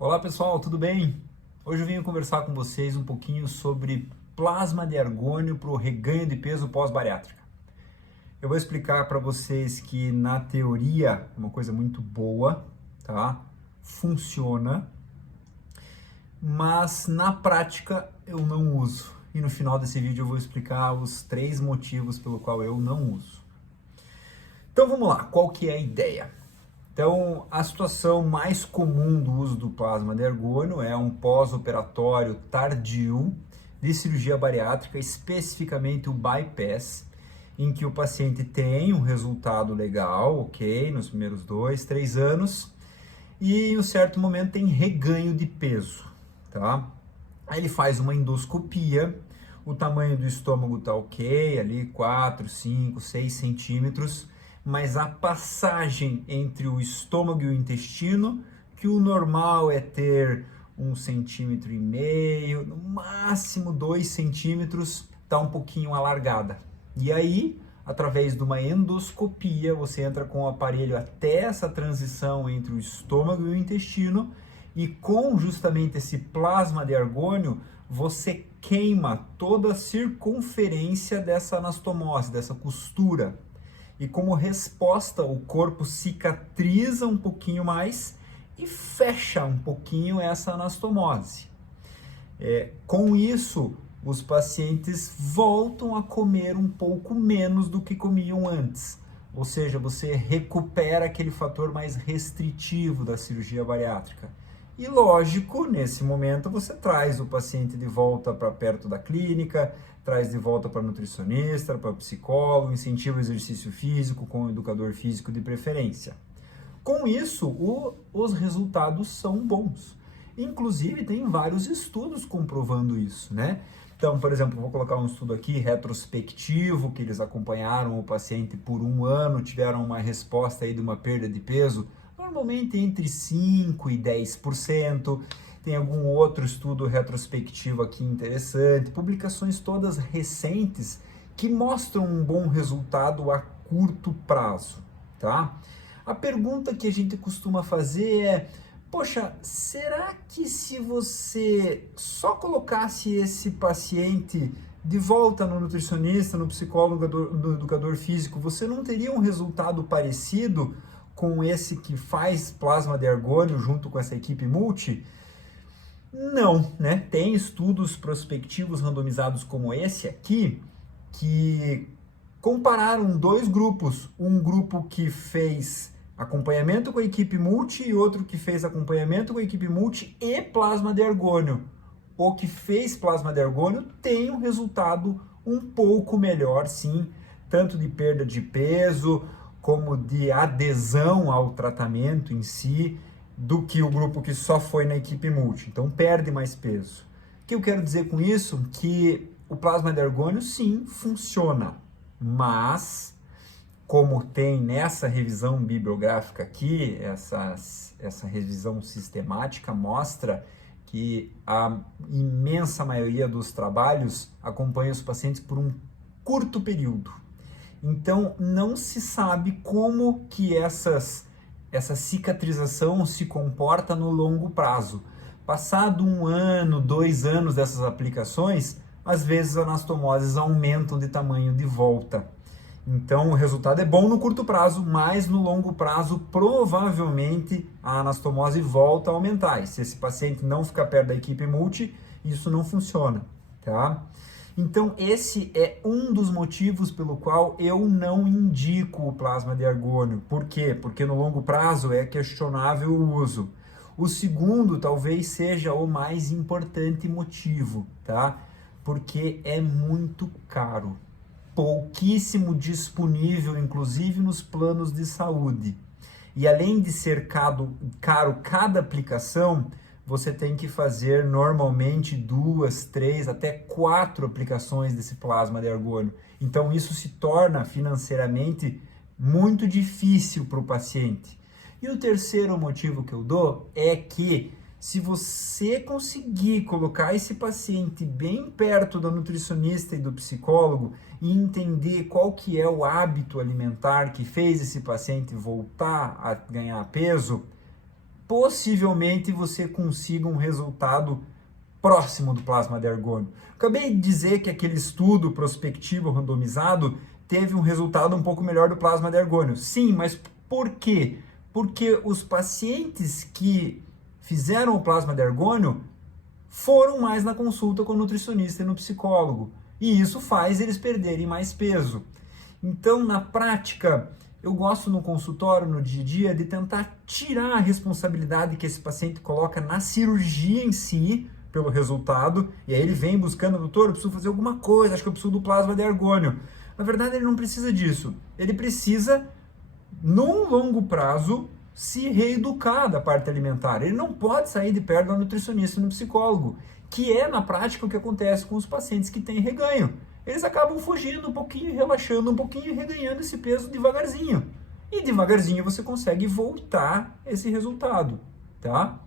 Olá pessoal, tudo bem? Hoje eu venho conversar com vocês um pouquinho sobre plasma de argônio para o reganho de peso pós-bariátrica. Eu vou explicar para vocês que na teoria é uma coisa muito boa, tá? Funciona, mas na prática eu não uso. E no final desse vídeo eu vou explicar os 3 motivos pelo qual eu não uso. Então vamos lá, qual que é a ideia? Então, a situação mais comum do uso do plasma de argônio é um pós-operatório tardio de cirurgia bariátrica, especificamente o bypass, em que o paciente tem um resultado legal, ok, nos primeiros 2, 3 anos, e em um certo momento tem reganho de peso, tá? Aí ele faz uma endoscopia, o tamanho do estômago tá ok, ali 4, 5, 6 centímetros, mas a passagem entre o estômago e o intestino, que o normal é ter 1,5 cm, no máximo 2 centímetros, está um pouquinho alargada. E aí, através de uma endoscopia, você entra com o aparelho até essa transição entre o estômago e o intestino, e com justamente esse plasma de argônio, você queima toda a circunferência dessa anastomose, dessa costura. E como resposta, o corpo cicatriza um pouquinho mais e fecha um pouquinho essa anastomose. Com isso, os pacientes voltam a comer um pouco menos do que comiam antes. Ou seja, você recupera aquele fator mais restritivo da cirurgia bariátrica. E lógico, nesse momento você traz o paciente de volta para perto da clínica, traz de volta para nutricionista, para psicólogo, incentiva o exercício físico com o educador físico de preferência. Com isso, os resultados são bons. Inclusive, tem vários estudos comprovando isso, né? Então, por exemplo, vou colocar um estudo aqui retrospectivo, que eles acompanharam o paciente por 1 ano, tiveram uma resposta aí de uma perda de peso, normalmente entre 5% e 10%. Tem algum outro estudo retrospectivo aqui interessante, publicações todas recentes que mostram um bom resultado a curto prazo, tá? A pergunta que a gente costuma fazer é: poxa, será que se você só colocasse esse paciente de volta no nutricionista, no psicólogo, no educador físico, você não teria um resultado parecido com esse que faz plasma de argônio junto com essa equipe multi? Não, né? Tem estudos prospectivos randomizados como esse aqui, que compararam 2 grupos, um grupo que fez acompanhamento com a equipe multi e outro que fez acompanhamento com a equipe multi e plasma de argônio. O que fez plasma de argônio tem um resultado um pouco melhor, sim, tanto de perda de peso como de adesão ao tratamento em si, do que o grupo que só foi na equipe multi. Então perde mais peso. O que eu quero dizer com isso? Que o plasma de argônio sim funciona, mas como tem nessa revisão bibliográfica aqui, essa revisão sistemática mostra que a imensa maioria dos trabalhos acompanha os pacientes por um curto período. Então não se sabe como que essa cicatrização se comporta no longo prazo. Passado 1 ano, 2 anos dessas aplicações, às vezes as anastomoses aumentam de tamanho de volta. Então o resultado é bom no curto prazo, mas no longo prazo provavelmente a anastomose volta a aumentar. E se esse paciente não ficar perto da equipe multi, isso não funciona, tá? Então esse é um dos motivos pelo qual eu não indico o plasma de argônio. Por quê? Porque no longo prazo é questionável o uso. O segundo talvez seja o mais importante motivo, tá? Porque é muito caro. Pouquíssimo disponível, inclusive nos planos de saúde. E além de ser caro cada aplicação, você tem que fazer normalmente 2, 3, até 4 aplicações desse plasma de argônio. Então isso se torna financeiramente muito difícil para o paciente. E o terceiro motivo que eu dou é que se você conseguir colocar esse paciente bem perto do nutricionista e do psicólogo e entender qual que é o hábito alimentar que fez esse paciente voltar a ganhar peso, possivelmente você consiga um resultado próximo do plasma de argônio. Acabei de dizer que aquele estudo prospectivo randomizado teve um resultado um pouco melhor do plasma de argônio. Sim, mas por quê? Porque os pacientes que fizeram o plasma de argônio foram mais na consulta com o nutricionista e no psicólogo. E isso faz eles perderem mais peso. Então, na prática, eu gosto no consultório, no dia a dia, de tentar tirar a responsabilidade que esse paciente coloca na cirurgia em si, pelo resultado, e aí ele vem buscando, doutor, eu preciso fazer alguma coisa, acho que eu preciso do plasma de argônio. Na verdade, ele não precisa disso. Ele precisa, num longo prazo, se reeducar da parte alimentar. Ele não pode sair de perto do nutricionista e do psicólogo, que é, na prática, o que acontece com os pacientes que têm reganho. Eles acabam fugindo um pouquinho, relaxando um pouquinho e reganhando esse peso devagarzinho. E devagarzinho você consegue voltar esse resultado, tá?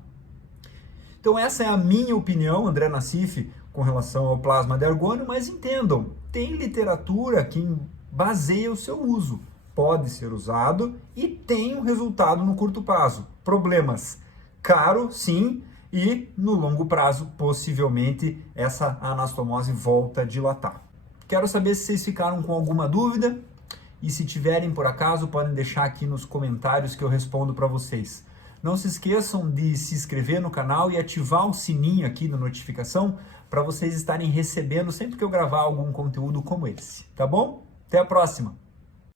Então essa é a minha opinião, André Nassif, com relação ao plasma de argônio, mas entendam, tem literatura que baseia o seu uso. Pode ser usado e tem um resultado no curto prazo. Problemas: caro, sim, e no longo prazo, possivelmente, essa anastomose volta a dilatar. Quero saber se vocês ficaram com alguma dúvida e se tiverem por acaso, podem deixar aqui nos comentários que eu respondo para vocês. Não se esqueçam de se inscrever no canal e ativar o sininho aqui da notificação para vocês estarem recebendo sempre que eu gravar algum conteúdo como esse, tá bom? Até a próxima!